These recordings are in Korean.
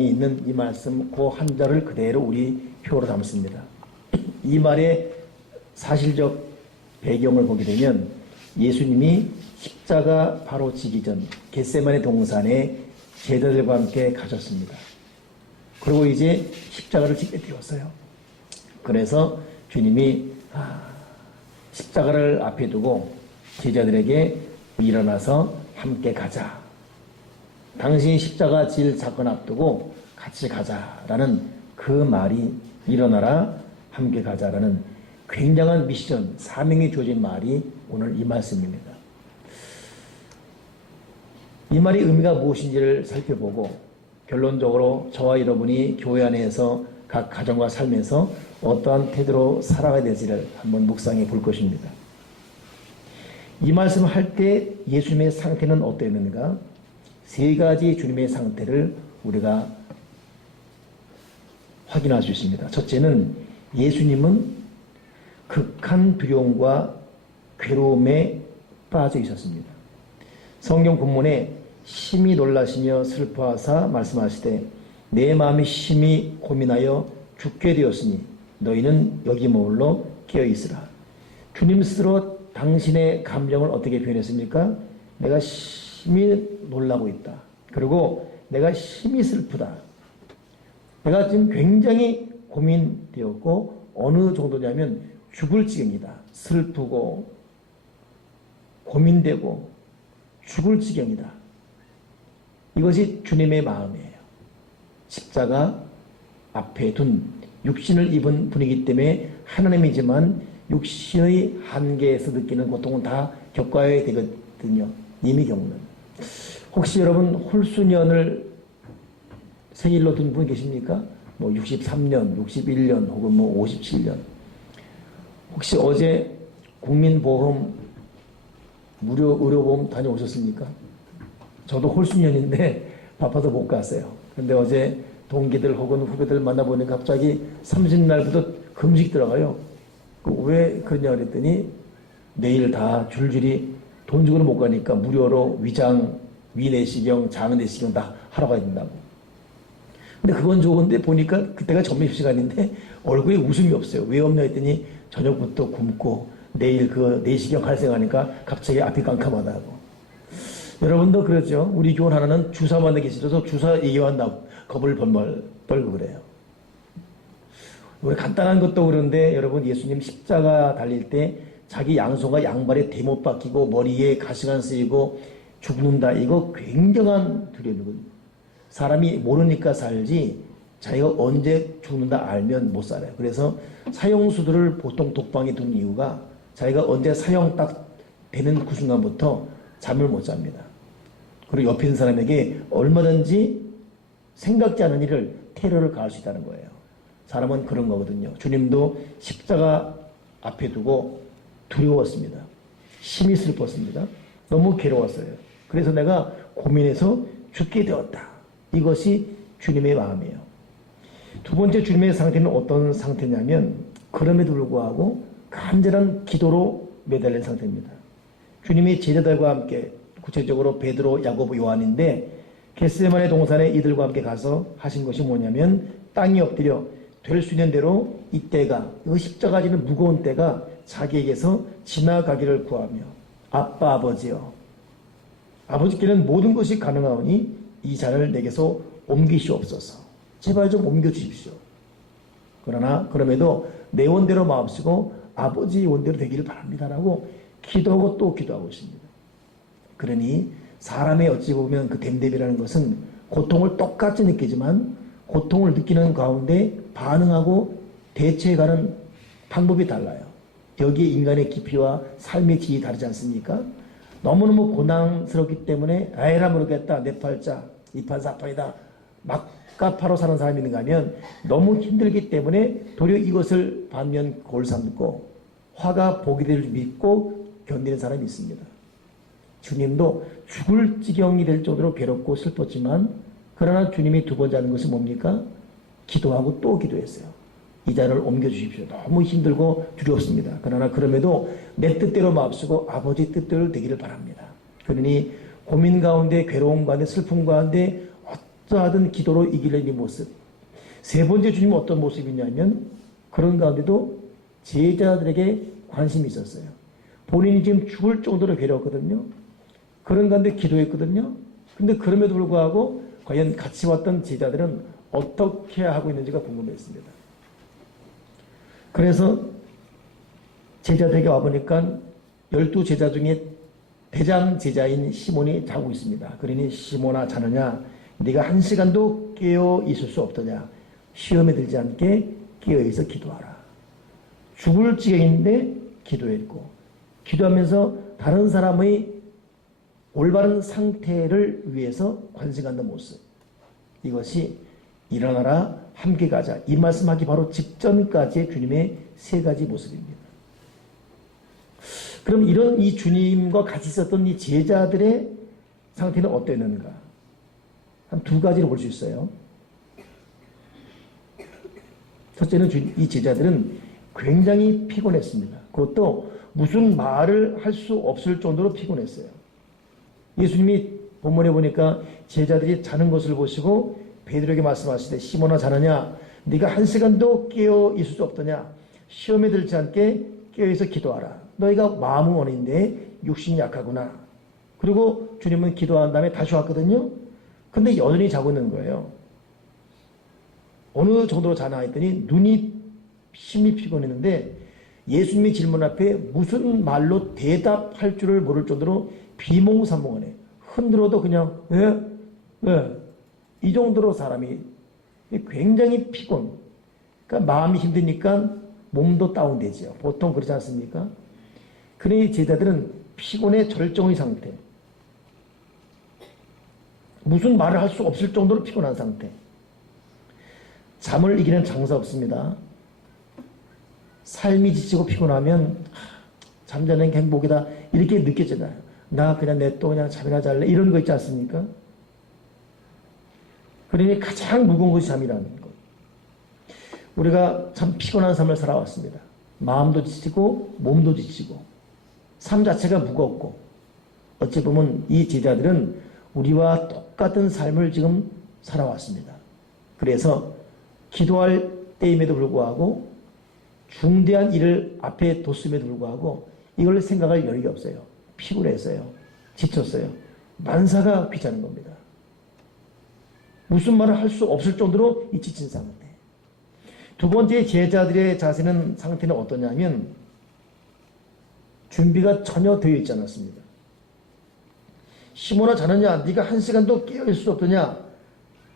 있는 이 말씀 그 한 절을 그대로 우리 표로 담습니다. 이 말의 사실적 배경을 보게 되면 예수님이 십자가 바로 지기 전 겟세마네 동산에 제자들과 함께 가셨습니다. 그리고 이제 십자가를 짓게 되었어요. 그래서 주님이 십자가를 앞에 두고 제자들에게 일어나서 함께 가자. 당신이 십자가 질 사건 앞두고 같이 가자라는 그 말이 일어나라 함께 가자라는 굉장한 미션, 사명이 주어진 말이 오늘 이 말씀입니다. 이 말의 의미가 무엇인지를 살펴보고 결론적으로 저와 여러분이 교회 안에서 각 가정과 삶에서 어떠한 태도로 살아가야 될지를 한번 묵상해 볼 것입니다. 이 말씀을 할 때 예수님의 상태는 어떠했는가? 세 가지 주님의 상태를 우리가 확인할 수 있습니다. 첫째는 예수님은 극한 두려움과 괴로움에 빠져 있었습니다. 성경 본문에 심히 놀라시며 슬퍼하사 말씀하시되 내 마음이 심히 고민하여 죽게 되었으니 너희는 여기 머물러 깨어있으라. 주님 스스로 당신의 감정을 어떻게 표현했습니까? 내가 심히 놀라고 있다. 그리고 내가 심히 슬프다. 내가 지금 굉장히 고민되었고 어느 정도냐면 죽을 지경이다. 슬프고 고민되고 죽을 지경이다. 이것이 주님의 마음이에요. 십자가 앞에 둔 육신을 입은 분이기 때문에 하나님이지만 육신의 한계에서 느끼는 고통은 다 겪어야 되거든요. 이미 겪는. 혹시 여러분 홀수년을 생일로 둔 분 계십니까? 뭐 63년, 61년 혹은 뭐 57년. 혹시 어제 국민보험 무료 의료보험 다녀오셨습니까? 저도 홀수년인데 바빠서 못 갔어요. 그런데 어제 동기들 혹은 후배들 만나보니까 갑자기 30날부터 금식 들어가요. 왜 그러냐 그랬더니 내일 다 줄줄이 돈 주고는 못 가니까 무료로 위장, 위내시경, 장내시경 다 하러 가야 된다고. 근데 그건 좋은데 보니까 그때가 점심시간인데 얼굴에 웃음이 없어요. 왜 없냐 했더니 저녁부터 굶고 내일 그 내시경 할 생각하니까 갑자기 앞이 깜깜하다고. 여러분도 그렇죠. 우리 교원 하나는 주사 맞는 게 싫어서 주사 얘기한다고 겁을 벌벌 떨고 그래요. 우리 간단한 것도 그런데 여러분 예수님 십자가 달릴 때 자기 양손과 양발에 대못 박히고 머리에 가시관 쓰이고 죽는다. 이거 굉장한 두려움이거든요. 사람이 모르니까 살지 자기가 언제 죽는다 알면 못 살아요. 그래서 사형수들을 보통 독방에 둔 이유가 자기가 언제 사형 딱 되는 그 순간부터 잠을 못 잡니다. 그리고 옆에 있는 사람에게 얼마든지 생각지 않은 일을 테러를 가할 수 있다는 거예요. 사람은 그런 거거든요. 주님도 십자가 앞에 두고 두려웠습니다. 심히 슬펐습니다. 너무 괴로웠어요. 그래서 내가 고민해서 죽게 되었다. 이것이 주님의 마음이에요. 두 번째 주님의 상태는 어떤 상태냐면 그럼에도 불구하고 간절한 기도로 매달린 상태입니다. 주님이 제자들과 함께 구체적으로 베드로, 야고보, 요한인데 겟세마네 동산에 이들과 함께 가서 하신 것이 뭐냐면 땅이 엎드려 될 수 있는 대로 이 때가, 이 십자가 지는 무거운 때가 자기에게서 지나가기를 구하며 아빠 아버지여 아버지께는 모든 것이 가능하오니 이 잔을 내게서 옮기시옵소서. 제발 좀 옮겨주십시오. 그러나 그럼에도 내 원대로 마옵시고 아버지 원대로 되기를 바랍니다라고 기도하고 또 기도하고 있습니다. 그러니 사람의 어찌 보면 그 댐댐이라는 것은 고통을 똑같이 느끼지만 고통을 느끼는 가운데 반응하고 대처해가는 방법이 달라요. 여기에 인간의 깊이와 삶의 질이 다르지 않습니까? 너무너무 고난스럽기 때문에 에라 모르겠다 내 팔자 이판사판이다 막가파로 사는 사람이 있는가 하면 너무 힘들기 때문에 도리어 이것을 반면 골 삼고 화가 복이 될 믿고 견디는 사람이 있습니다. 주님도 죽을 지경이 될 정도로 괴롭고 슬펐지만 그러나 주님이 두 번째 하는 것은 뭡니까? 기도하고 또 기도했어요. 이 잔을 옮겨주십시오. 너무 힘들고 두렵습니다. 그러나 그럼에도 내 뜻대로 마옵시고 아버지 뜻대로 되기를 바랍니다. 그러니 고민 가운데 괴로움 가운데 슬픔 가운데 어떠하든 기도로 이기려는 이 모습. 세 번째 주님은 어떤 모습이냐면 그런 가운데도 제자들에게 관심이 있었어요. 본인이 지금 죽을 정도로 괴로웠거든요. 그런 가운데 기도했거든요. 근데 그럼에도 불구하고 과연 같이 왔던 제자들은 어떻게 하고 있는지가 궁금했습니다. 그래서 제자들에게 와보니까 12제자 중에 대장 제자인 시몬이 자고 있습니다. 그러니 시몬아 자느냐? 네가 한 시간도 깨어 있을 수 없더냐? 시험에 들지 않게 깨어 있어 기도하라. 죽을 지경인데 기도했고 기도하면서 다른 사람의 올바른 상태를 위해서 관심하는 모습. 이것이 일어나라 함께 가자. 이 말씀하기 바로 직전까지의 주님의 세 가지 모습입니다. 그럼 이런 이 주님과 같이 있었던 이 제자들의 상태는 어땠는가? 한 두 가지로 볼 수 있어요. 첫째는 이 제자들은 굉장히 피곤했습니다. 그것도 무슨 말을 할 수 없을 정도로 피곤했어요. 예수님이 본문에 보니까 제자들이 자는 것을 보시고 베드로에게 말씀하시되 시몬아 자느냐? 네가 한 시간도 깨어 있을 수 없더냐? 시험에 들지 않게 깨어 있어 기도하라. 너희가 마음은 원인데 육신이 약하구나. 그리고 주님은 기도한 다음에 다시 왔거든요. 근데 여전히 자고 있는 거예요. 어느 정도로 자나 했더니 눈이 심히 피곤했는데 예수님의 질문 앞에 무슨 말로 대답할 줄을 모를 정도로 비몽사몽하네. 흔들어도 그냥 왜? 이 정도로 사람이 굉장히 피곤. 그러니까 마음이 힘드니까 몸도 다운되죠. 보통 그렇지 않습니까? 그러니 제자들은 피곤의 절정의 상태. 무슨 말을 할 수 없을 정도로 피곤한 상태. 잠을 이기는 장사 없습니다. 삶이 지치고 피곤하면 잠자는 게 행복이다 이렇게 느껴지나요? 나 그냥 냅둬 그냥 잠이나 잘래 이런 거 있지 않습니까? 그러니 가장 무거운 것이 잠이라는 것. 우리가 참 피곤한 삶을 살아왔습니다. 마음도 지치고 몸도 지치고 삶 자체가 무겁고 어찌 보면 이 제자들은 우리와 똑같은 삶을 지금 살아왔습니다. 그래서 기도할 때임에도 불구하고 중대한 일을 앞에 뒀음에도 불구하고 이걸 생각할 여력이 없어요. 피곤했어요. 지쳤어요. 만사가 귀찮은 겁니다. 무슨 말을 할 수 없을 정도로 이 지친 상태. 두 번째 제자들의 자세는 상태는 어떠냐면 준비가 전혀 되어 있지 않았습니다. 시몬아 자느냐? 네가 한 시간도 깨어있을 수 없더냐?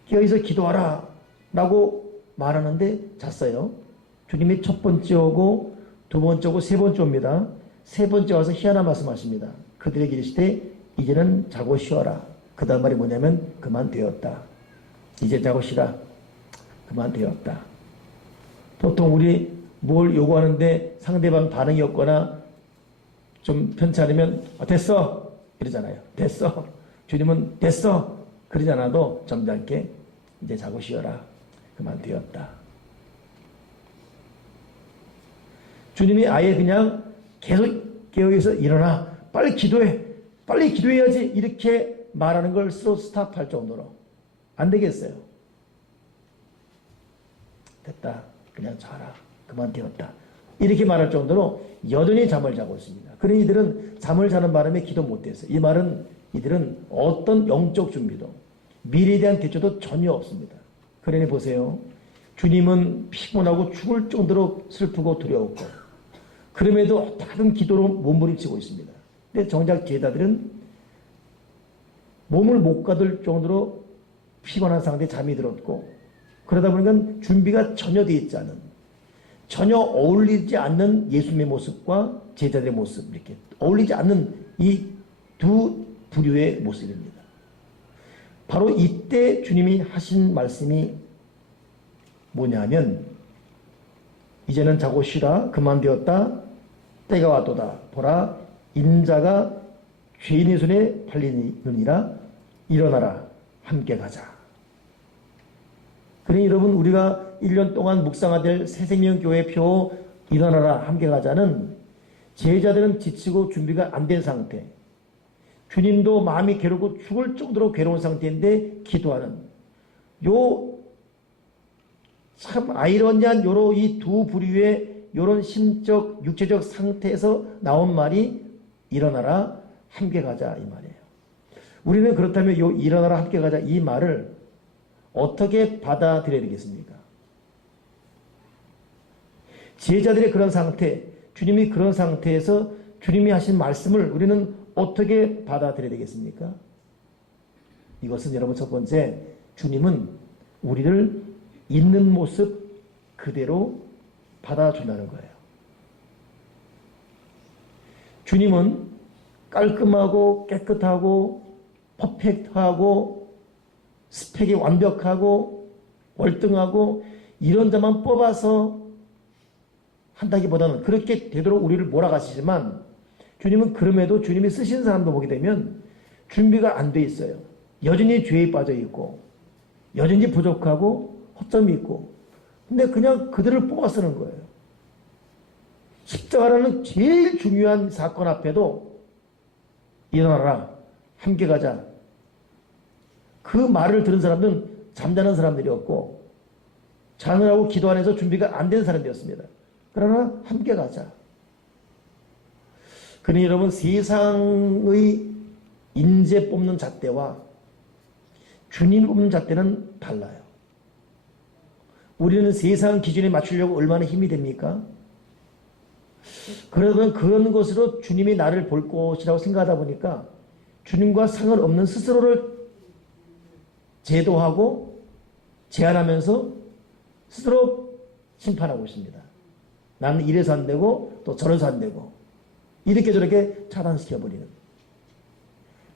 깨어있어 기도하라 라고 말하는데 잤어요. 주님이 첫 번째 오고 두 번째 오고 세 번째 옵니다. 세 번째 와서 희한한 말씀하십니다. 그들에게 이르시되 이제는 자고 쉬어라. 그 다음 말이 뭐냐면 그만 되었다. 이제 자고 쉬라. 그만 되었다. 보통 우리 뭘 요구하는데 상대방 반응이 없거나 좀 편찮으면 됐어 이러잖아요. 됐어. 주님은 됐어 그러지 않아도 점잖게 이제 자고 쉬어라. 그만 되었다. 주님이 아예 그냥 계속 깨어있어 일어나 빨리 기도해 빨리 기도해야지 이렇게 말하는 걸 스로 스탑할 정도로 안 되겠어요. 됐다. 그냥 자라. 그만 되었다. 이렇게 말할 정도로 여전히 잠을 자고 있습니다. 그런 이들은 잠을 자는 바람에 기도 못했어요. 이 말은 이들은 어떤 영적 준비도 미래에 대한 대처도 전혀 없습니다. 그러니 보세요. 주님은 피곤하고 죽을 정도로 슬프고 두려웠고 그럼에도 다른 기도로 몸부림치고 있습니다. 근데 정작 제자들은 몸을 못 가둘 정도로 피곤한 상태에 잠이 들었고 그러다 보니까 준비가 전혀 되어 있지 않은 전혀 어울리지 않는 예수님의 모습과 제자들의 모습 이렇게 어울리지 않는 이 두 부류의 모습입니다. 바로 이때 주님이 하신 말씀이 뭐냐면 이제는 자고 쉬라 그만 되었다 때가 왔도다 보라 인자가 죄인의 손에 팔리느니라 일어나라 함께 가자. 그러니 여러분 우리가 1년 동안 묵상해야 될 새생명교회 표 일어나라 함께 가자는 제자들은 지치고 준비가 안 된 상태 주님도 마음이 괴롭고 죽을 정도로 괴로운 상태인데 기도하는 요 참 아이러니한 요런 이 두 부류의 요런 심적 육체적 상태에서 나온 말이 일어나라 함께 가자 이 말이에요. 우리는 그렇다면 요 일어나라 함께 가자 이 말을 어떻게 받아들여야 되겠습니까? 제자들의 그런 상태, 주님이 그런 상태에서 주님이 하신 말씀을 우리는 어떻게 받아들여야 되겠습니까? 이것은 여러분 첫 번째, 주님은 우리를 있는 모습 그대로 받아준다는 거예요. 주님은 깔끔하고 깨끗하고 퍼펙트하고 스펙이 완벽하고 월등하고 이런 자만 뽑아서 한다기보다는 그렇게 되도록 우리를 몰아가시지만 주님은 그럼에도 주님이 쓰신 사람도 보게 되면 준비가 안 돼 있어요. 여전히 죄에 빠져 있고 여전히 부족하고 허점이 있고 근데 그냥 그들을 뽑아 쓰는 거예요. 십자가라는 제일 중요한 사건 앞에도 일어나라 함께 가자 그 말을 들은 사람들은 잠자는 사람들이었고 자느라고 기도 안에서 준비가 안 된 사람들이었습니다. 그러나 함께 가자. 그러니 여러분 세상의 인재 뽑는 잣대와 주님 뽑는 잣대는 달라요. 우리는 세상 기준에 맞추려고 얼마나 힘이 됩니까? 그러면 그런 것으로 주님이 나를 볼 것이라고 생각하다 보니까 주님과 상관없는 스스로를 제도하고 제한하면서 스스로 심판하고 있습니다. 나는 이래서 안 되고 또 저래서 안 되고 이렇게 저렇게 차단시켜버리는.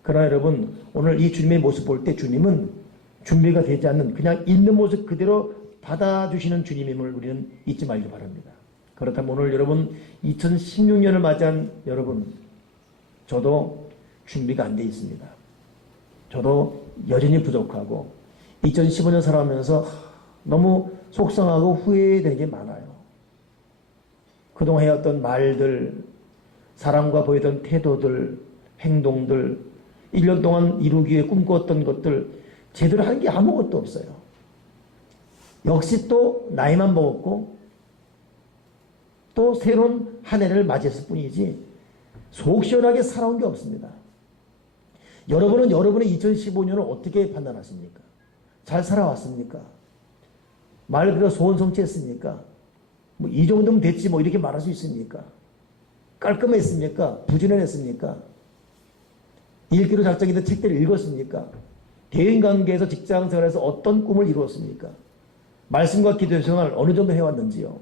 그러나 여러분 오늘 이 주님의 모습 볼 때 주님은 준비가 되지 않는 그냥 있는 모습 그대로 받아주시는 주님임을 우리는 잊지 말기 바랍니다. 그렇다면 오늘 여러분 2016년을 맞이한 여러분 저도 준비가 안 돼 있습니다. 저도 여전히 부족하고 2015년 살아가면서 너무 속상하고 후회되는 게 많아요. 그동안 해왔던 말들, 사람과 보이던 태도들, 행동들, 1년 동안 이루기 위해 꿈꿨던 것들 제대로 한 게 아무것도 없어요. 역시 또 나이만 먹었고 또 새로운 한 해를 맞이했을 뿐이지 속 시원하게 살아온 게 없습니다. 여러분은 여러분의 2015년을 어떻게 판단하십니까? 잘 살아왔습니까? 말 그대로 소원 성취했습니까? 뭐 이 정도면 됐지 뭐 이렇게 말할 수 있습니까? 깔끔했습니까? 부지런했습니까? 읽기로 작정했던 책들을 읽었습니까? 대인관계에서 직장생활에서 어떤 꿈을 이루었습니까? 말씀과 기도의 생활을 어느 정도 해왔는지요?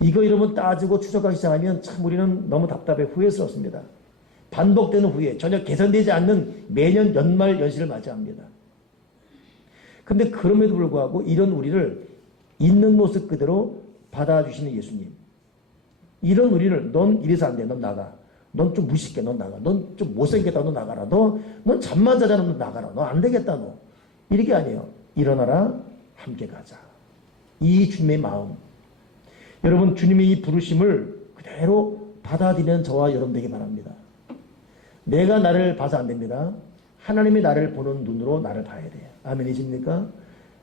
이거 여러분 따지고 추적하기 시작하면 참 우리는 너무 답답해 후회스럽습니다. 반복되는 후회, 전혀 개선되지 않는 매년 연말 연시를 맞이합니다. 그런데 그럼에도 불구하고 이런 우리를 있는 모습 그대로 받아주시는 예수님. 이런 우리를 넌 이래서 안 돼. 넌 나가. 넌 좀 무식해. 넌 나가. 넌 좀 못생겼다. 너 나가라. 넌 잠만 자잖아. 너 나가라. 너 안 되겠다. 너. 이렇게 아니에요. 일어나라. 함께 가자. 이 주님의 마음. 여러분 주님의 이 부르심을 그대로 받아들이는 저와 여러분 되기 바랍니다. 내가 나를 봐서 안 됩니다. 하나님이 나를 보는 눈으로 나를 봐야 돼요. 아멘이십니까?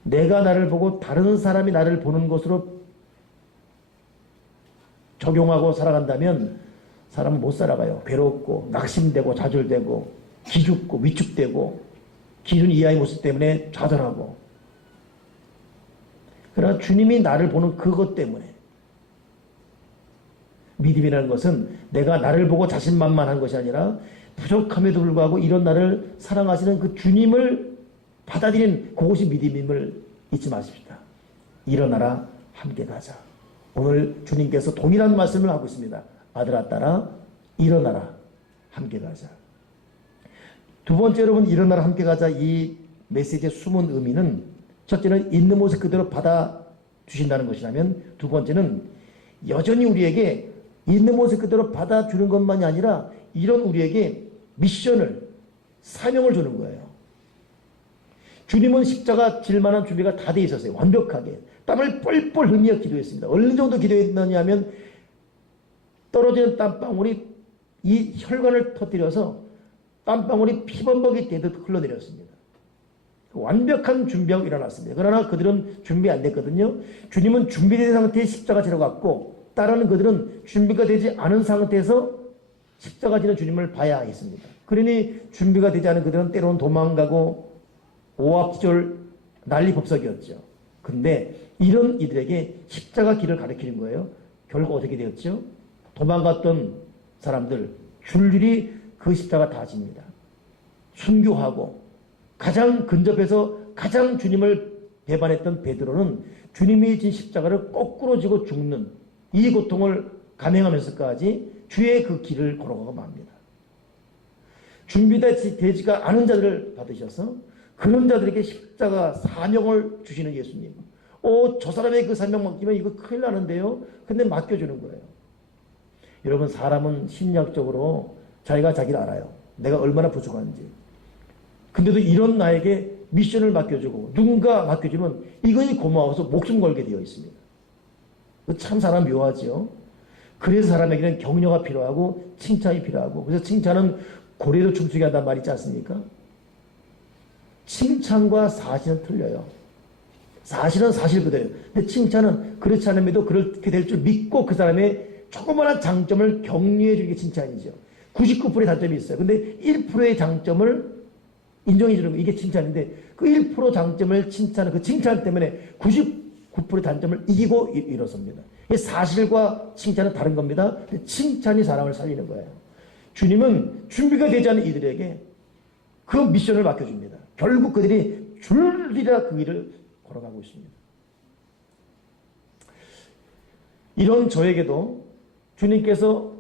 내가 나를 보고 다른 사람이 나를 보는 것으로 적용하고 살아간다면 사람은 못 살아가요. 괴롭고 낙심되고 좌절되고 기죽고 위축되고 기준 이하의 모습 때문에 좌절하고. 그러나 주님이 나를 보는 그것 때문에 믿음이라는 것은 내가 나를 보고 자신만만한 것이 아니라 부족함에도 불구하고 이런 나를 사랑하시는 그 주님을 받아들이는 그것이 믿음임을 잊지 마십시다. 일어나라 함께 가자. 오늘 주님께서 동일한 말씀을 하고 있습니다. 아들아 딸아 일어나라 함께 가자. 두 번째 여러분 일어나라 함께 가자 이 메시지의 숨은 의미는 첫째는 있는 모습 그대로 받아주신다는 것이라면 두 번째는 여전히 우리에게 있는 모습 그대로 받아주는 것만이 아니라 이런 우리에게 미션을 사명을 주는 거예요. 주님은 십자가 질 만한 준비가 다 돼 있었어요. 완벽하게. 땀을 뻘뻘 흘려 기도했습니다. 어느 정도 기도했느냐 하면 떨어지는 땀방울이 이 혈관을 터뜨려서 땀방울이 피범벅이 되듯 흘러내렸습니다. 완벽한 준비하고 일어났습니다. 그러나 그들은 준비 안 됐거든요. 주님은 준비된 상태에 십자가 지러 갔고 따르는 그들은 준비가 되지 않은 상태에서 십자가 지는 주님을 봐야 했습니다. 그러니 준비가 되지 않은 그들은 때로는 도망가고 오합지졸 난리법석이었죠. 근데 이런 이들에게 십자가 길을 가르치는 거예요. 결국 어떻게 되었죠? 도망갔던 사람들 줄줄이 그 십자가 다 집니다. 순교하고 가장 근접해서 가장 주님을 배반했던 베드로는 주님이 진 십자가를 거꾸로 지고 죽는 이 고통을 감행하면서까지 주의 그 길을 걸어가고 맙니다. 준비되지가 않은 자들을 받으셔서 그런 자들에게 십자가 사명을 주시는 예수님. 저 사람의 그 사명 맡기면 이거 큰일 나는데요. 근데 맡겨주는 거예요. 여러분, 사람은 심리학적으로 자기가 자기를 알아요. 내가 얼마나 부족한지. 근데도 이런 나에게 미션을 맡겨주고 누군가 맡겨주면 이것이 고마워서 목숨 걸게 되어 있습니다. 참 사람 묘하지요. 그래서 사람에게는 격려가 필요하고 칭찬이 필요하고, 그래서 칭찬은 고래도 춤추게 한단 말이 있지 않습니까? 칭찬과 사실은 틀려요. 사실은 사실 그대로. 근데 칭찬은 그렇지 않음에도 그렇게 될 줄 믿고 그 사람의 조그마한 장점을 격려해 주는 게 칭찬이죠. 99%의 단점이 있어요. 근데 1%의 장점을 인정해 주는 거, 이게 칭찬인데 그 1% 장점을 칭찬하는 그 칭찬 때문에 99%의 단점을 이기고 일어섭니다. 사실과 칭찬은 다른 겁니다. 칭찬이 사람을 살리는 거예요. 주님은 준비가 되지 않은 이들에게 그 미션을 맡겨줍니다. 결국 그들이 줄리라 그 길을 걸어가고 있습니다. 이런 저에게도 주님께서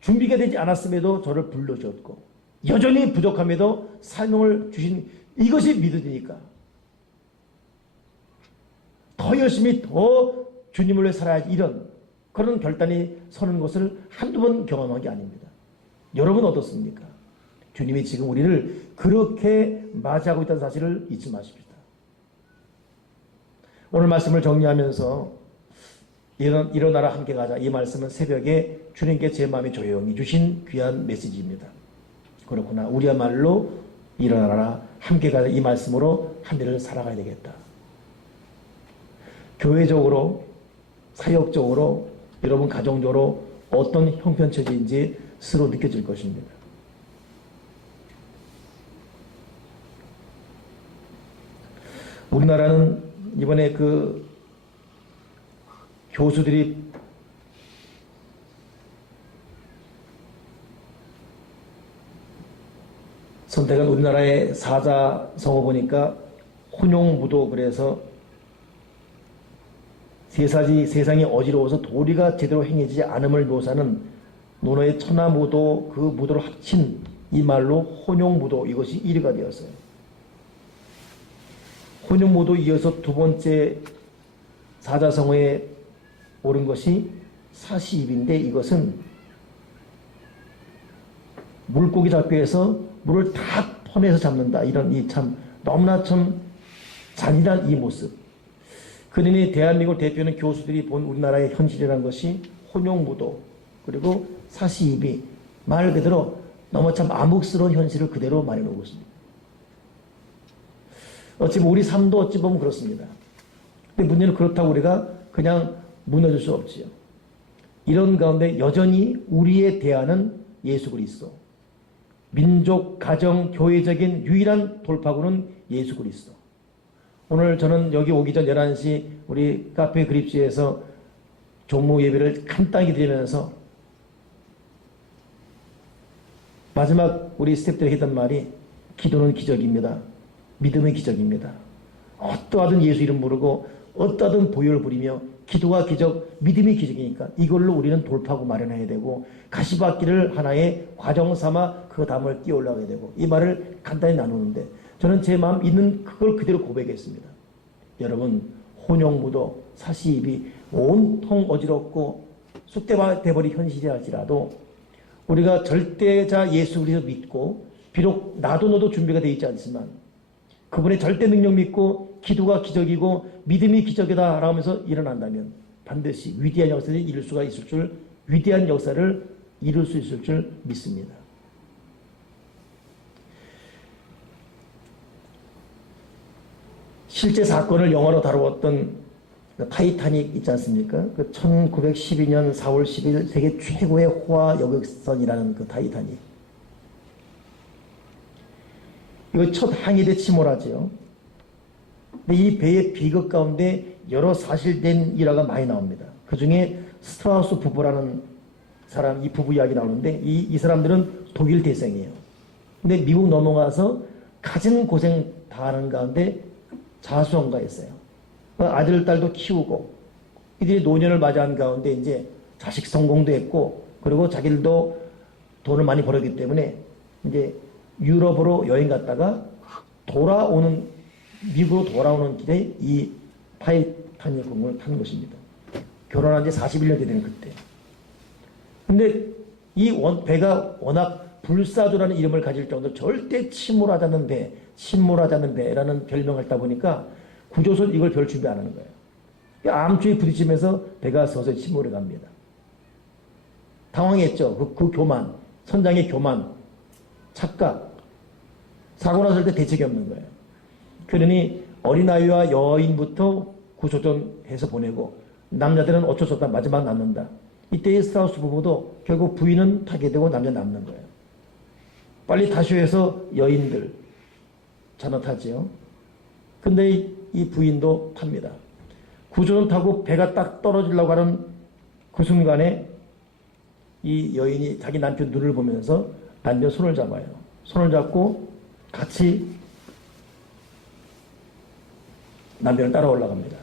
준비가 되지 않았음에도 저를 불러주었고 여전히 부족함에도 사명을 주신 이것이 믿으니까 더 열심히 더 주님을 위해 살아야지, 이런 그런 결단이 서는 것을 한두 번 경험한 게 아닙니다. 여러분 어떻습니까? 주님이 지금 우리를 그렇게 맞이하고 있다는 사실을 잊지 마십시다. 오늘 말씀을 정리하면서 일어나라 함께 가자, 이 말씀은 새벽에 주님께 제 마음에 조용히 주신 귀한 메시지입니다. 그렇구나, 우리야말로 일어나라 함께 가자, 이 말씀으로 한 해를 살아가야 되겠다. 교회적으로, 사역적으로, 여러분 가정적으로 어떤 형편처지인지 스스로 느껴질 것입니다. 우리나라는 이번에 그 교수들이 선택한 우리나라의 사자성어 보니까 혼용무도, 그래서 세상이 어지러워서 도리가 제대로 행해지지 않음을 묘사하는 논어의 천하무도, 그 무도를 합친 이 말로 혼용무도, 이것이 1위가 되었어요. 혼용무도 이어서 두 번째 사자성어에 오른 것이 사시입인데, 이것은 물고기 잡기 위해서 물을 다 퍼내서 잡는다, 이런 이 참 너무나 참 잔인한 이 모습. 그러니 대한민국을 대표하는 교수들이 본 우리나라의 현실이라는 것이 혼용무도 그리고 사시입이, 말 그대로 너무 참 암흑스러운 현실을 그대로 말해놓고 있습니다. 어찌 보면 우리 삶도 어찌 보면 그렇습니다. 근데 문제는 그렇다고 우리가 그냥 무너질 수 없지요. 이런 가운데 여전히 우리의 대안은 예수 그리스도, 민족, 가정, 교회적인 유일한 돌파구는 예수 그리스도. 오늘 저는 여기 오기 전 11시 우리 카페 그립시에서 종무 예배를 간단히 드리면서 마지막 우리 스태프들이 했던 말이, 기도는 기적입니다. 믿음의 기적입니다. 어떠하든 예수 이름 부르고 어떠하든 보혈을 부리며 기도가 기적, 믿음이 기적이니까 이걸로 우리는 돌파구 마련해야 되고 가시밭길을 하나의 과정 삼아 그 다음을 뛰어 올라가야 되고, 이 말을 간단히 나누는데 저는 제 마음 있는 그걸 그대로 고백했습니다. 여러분, 혼용무도, 사시입이 온통 어지럽고 쑥대밭돼버린 현실이랄지라도 우리가 절대자 예수 그리스도 믿고, 비록 나도 너도 준비가 되어 있지 않지만 그분의 절대 능력 믿고 기도가 기적이고 믿음이 기적이다 라면서 일어난다면 반드시 위대한 역사를 이룰 수가 있을 줄, 위대한 역사를 이룰 수 있을 줄 믿습니다. 실제 사건을 영화로 다루었던 그 타이타닉 있지 않습니까? 그 1912년 4월 10일 세계 최고의 호화 여객선이라는 그 타이타닉. 이거 첫 항해대 침몰하죠. 근데 이 배의 비극 가운데 여러 사실된 일화가 많이 나옵니다. 그 중에 스트라우스 부부라는 사람, 이 부부 이야기 나오는데 이 사람들은 독일 대생이에요. 근데 미국 넘어가서 가진 고생 다 하는 가운데 자수성가했어요. 아들, 딸도 키우고 이들이 노년을 맞이한 가운데 이제 자식 성공도 했고 그리고 자기들도 돈을 많이 벌었기 때문에 이제 유럽으로 여행 갔다가 미국으로 돌아오는 길에 이 타이타닉 항공을 탄 것입니다. 결혼한 지 41년이 되는 그때. 근데 이 배가 워낙 불사조라는 이름을 가질 정도로 절대 침몰하자는 배라는 별명을 했다 보니까 구조선 이걸 별 준비 안 하는 거예요. 암초에 부딪히면서 배가 서서히 침몰해 갑니다. 당황했죠. 그 교만, 선장의 교만, 착각, 사고 났을 때 대책이 없는 거예요. 그러니 어린아이와 여인부터 구조전해서 보내고 남자들은 어쩔 수 없다 마지막 남는다. 이때의 스트라우스 부부도 결국 부인은 타게 되고 남자 남는 거예요. 빨리 다쇼해서 여인들 자녀 타지요. 근데 이 부인도 탑니다. 구조선 타고 배가 딱 떨어지려고 하는 그 순간에 이 여인이 자기 남편 눈을 보면서 남편 손을 잡아요. 손을 잡고 같이 남편을 따라 올라갑니다.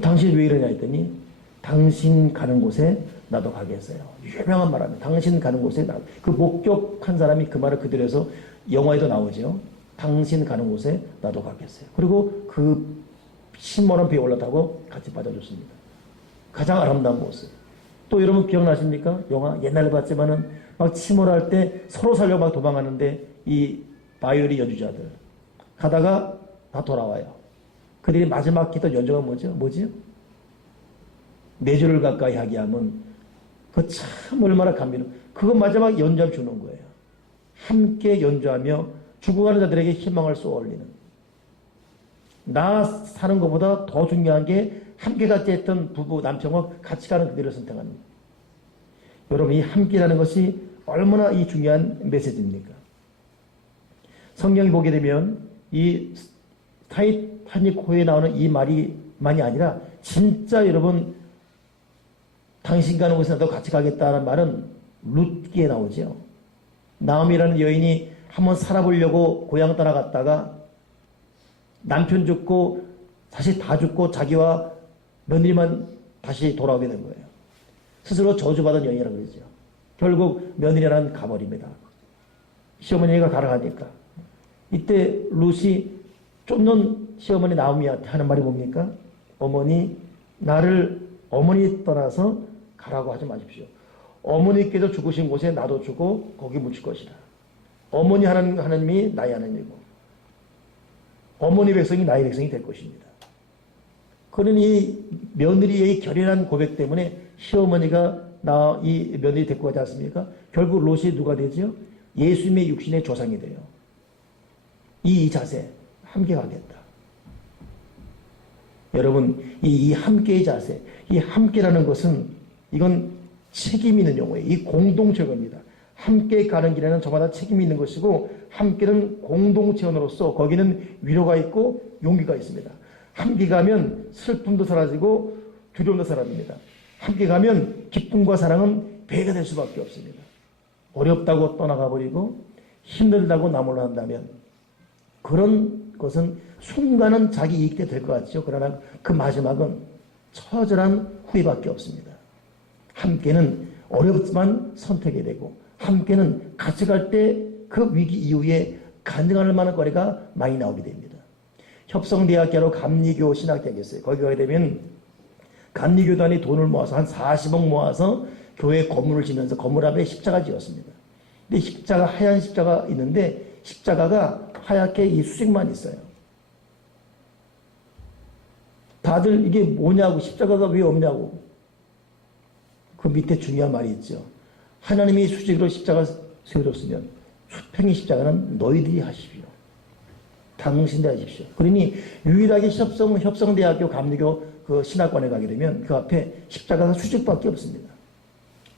당신 왜 이러냐 했더니 당신 가는 곳에 나도 가겠어요. 유명한 말합니다. 당신 가는 곳에 나도. 그 목격한 사람이 그 말을 그대로 해서 영화에도 나오죠. 당신 가는 곳에 나도 가겠어요. 그리고 그 신모란 배에 올라타고 같이 빠져줬습니다. 가장 아름다운 모습. 또 여러분 기억나십니까? 영화 옛날에 봤지만은 막 침몰할 때 서로 살려고 막 도망가는데 이 바이올린 연주자들 가다가 다 돌아와요. 그들이 마지막 기도 연주가 뭐죠? 네 줄을 가까이 하게 하면 그 참 얼마나 감미로워. 그거 마지막 연주를 주는 거예요. 함께 연주하며 죽어가는 자들에게 희망을 쏘아올리는. 나 사는 것보다 더 중요한 게 함께 같이 했던 부부 남편과 같이 가는 그들을 선택하는 거예요. 여러분 이 함께라는 것이 얼마나 이 중요한 메시지입니까? 성경이 보게 되면 이 타이타닉호에 나오는 이 말이만이 아니라 진짜 여러분 당신 가는 곳에 나도 같이 가겠다는 말은 룻기에 나오죠. 나오미라는 여인이 한번 살아보려고 고향 떠나갔다가 남편 죽고 다시 다 죽고 자기와 며느리만 다시 돌아오게 된 거예요. 스스로 저주받은 여인이라고 그러죠. 결국 며느리는 가버립니다. 시어머니가 가라 하니까. 이때 룻이 쫓는 시어머니 나오미한테 하는 말이 뭡니까? 어머니 떠나서 가라고 하지 마십시오. 어머니께서 죽으신 곳에 나도 죽고 거기 묻힐 것이다. 어머니 하나님이 나의 하나님이고 어머니 백성이 나의 백성이 될 것입니다. 그러니 며느리의 결연한 고백 때문에 시어머니가 이 며느리 데리고 가지 않습니까? 결국 롯이 누가 되죠? 예수님의 육신의 조상이 돼요. 이 자세 함께 가겠다. 여러분 이 함께의 자세, 이 함께라는 것은 이건 책임 있는 용어예요. 이 공동체입니다. 함께 가는 길에는 저마다 책임이 있는 것이고 함께는 공동체원으로서 거기는 위로가 있고 용기가 있습니다. 함께 가면 슬픔도 사라지고 두려움도 사라집니다. 함께 가면 기쁨과 사랑은 배가 될 수밖에 없습니다. 어렵다고 떠나가 버리고 힘들다고 나몰라 한다면 그런 것은 순간은 자기 이익 때 될 것 같죠. 그러나 그 마지막은 처절한 후회밖에 없습니다. 함께는 어렵지만 선택이 되고 함께는 같이 갈 때 그 위기 이후에 간증할 만한 거리가 많이 나오게 됩니다. 협성대학교로 감리교 신학대학이 있어요. 거기 가게 되면 감리교단이 돈을 모아서 한 40억 모아서 교회 건물을 지면서 건물 앞에 십자가 지었습니다. 근데 십자가, 하얀 십자가 있는데 십자가가 하얗게 이 수직만 있어요. 다들 이게 뭐냐고, 십자가가 왜 없냐고. 그 밑에 중요한 말이 있죠. 하나님이 수직으로 십자가 세워줬으면 수평의 십자가는 너희들이 하십시오. 당신되십시오. 그러니 유일하게 협성대학교 감리교 그 신학관에 가게 되면 그 앞에 십자가가 수직밖에 없습니다.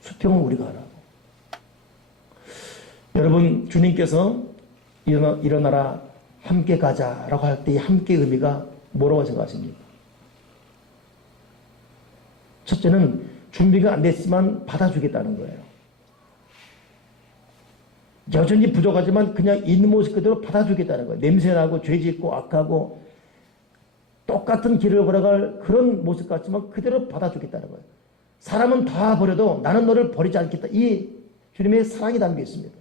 수평은 우리가 하라고. 여러분, 주님께서 일어나라 함께 가자라고 할 때 이 함께 의미가 뭐라고 생각하십니까? 첫째는 준비가 안 됐지만 받아주겠다는 거예요. 여전히 부족하지만 그냥 있는 모습 그대로 받아주겠다는 거예요. 냄새나고 죄짓고 악하고 똑같은 길을 걸어갈 그런 모습 같지만 그대로 받아주겠다는 거예요. 사람은 다 버려도 나는 너를 버리지 않겠다. 이 주님의 사랑이 담겨 있습니다.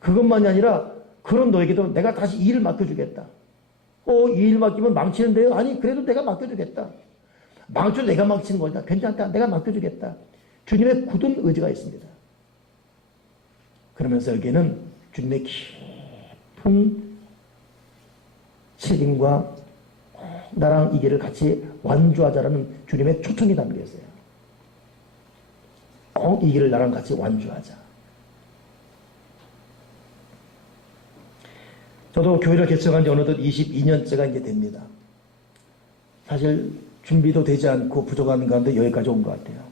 그것만이 아니라 그런 너에게도 내가 다시 일을 맡겨주겠다. 이 일 맡기면 망치는데요? 아니, 그래도 내가 맡겨주겠다. 망쳐도 내가 망치는 거다. 괜찮다. 내가 맡겨주겠다. 주님의 굳은 의지가 있습니다. 그러면서 여기에는 주님의 깊은 책임과 나랑 이 길을 같이 완주하자라는 주님의 초청이 담겨 있어요. 꼭 이 길을 나랑 같이 완주하자. 저도 교회를 개척한 지 어느덧 22년째가 이제 됩니다. 사실 준비도 되지 않고 부족한 가운데 여기까지 온 것 같아요.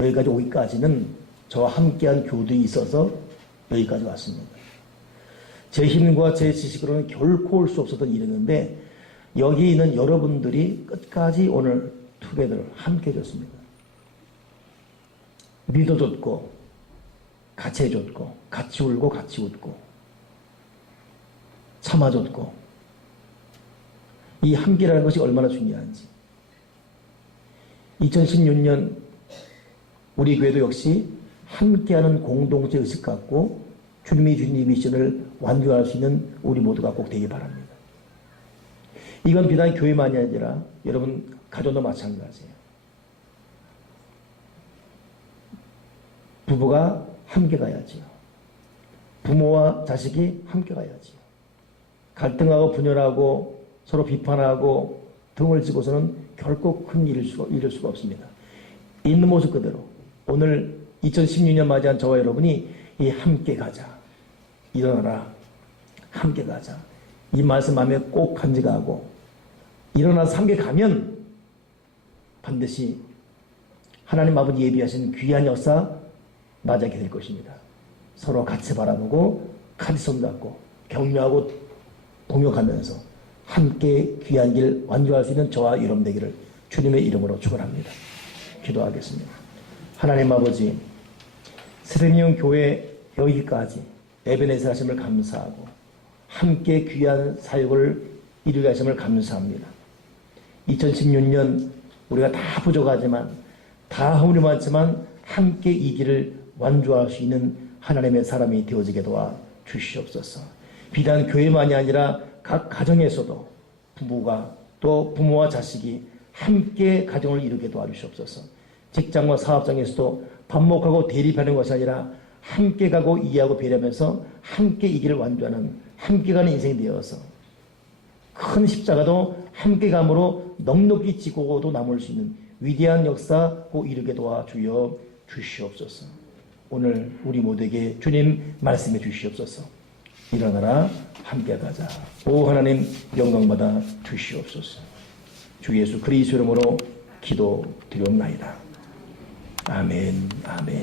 여기까지 오기까지는 저와 함께한 교도에 있어서 여기까지 왔습니다. 제 힘과 제 지식으로는 결코 올 수 없었던 일이었는데 여기 있는 여러분들이 끝까지 오늘 투게더를 함께 해줬습니다. 믿어줬고 같이 해줬고 같이 울고 같이 웃고 참아줬고 이 함께라는 것이 얼마나 중요한지 2016년 우리 교회도 역시 함께하는 공동체 의식 갖고 주님이 주신 이 미션을 완주할 수 있는 우리 모두가 꼭 되기 바랍니다. 이건 비단 교회만이 아니라 여러분 가정도 마찬가지예요. 부부가 함께 가야지요. 부모와 자식이 함께 가야지요. 갈등하고 분열하고 서로 비판하고 등을 지고서는 결코 큰 일을 이룰 수가 없습니다. 있는 모습 그대로 오늘 2016년 맞이한 저와 여러분이 이 함께 가자, 일어나라, 함께 가자 이 말씀 마음에 꼭 간직하고 일어나서 함께 가면 반드시 하나님 아버지 예비하신 귀한 역사 맞이하게 될 것입니다. 서로 같이 바라보고 같이 손잡고 격려하고 동역하면서 함께 귀한 길 완주할 수 있는 저와 여러분 되기를 주님의 이름으로 축원합니다. 기도하겠습니다. 하나님 아버지, 세대명 교회 여기까지 에베네zer 하심을 감사하고 함께 귀한 사역을 이루게 하심을 감사합니다. 2016년 우리가 다 부족하지만 다 허물이 많지만 함께 이 길을 완주할 수 있는 하나님의 사람이 되어지게 도와 주시옵소서. 비단 교회만이 아니라 각 가정에서도 부부가 또 부모와 자식이 함께 가정을 이루게 도와주시옵소서. 직장과 사업장에서도 반목하고 대립하는 것이 아니라 함께 가고 이해하고 배려하면서 함께 이 길을 완주하는 함께 가는 인생이 되어서 큰 십자가도 함께 감으로 넉넉히 지고도 남을 수 있는 위대한 역사 꼭 이루게 도와 주여 주시옵소서. 오늘 우리 모두에게 주님 말씀해 주시옵소서. 일어나라 함께 가자. 오 하나님 영광받아 주시옵소서. 주 예수 그리스도 이름으로 기도드리옵나이다. 아멘. 아멘.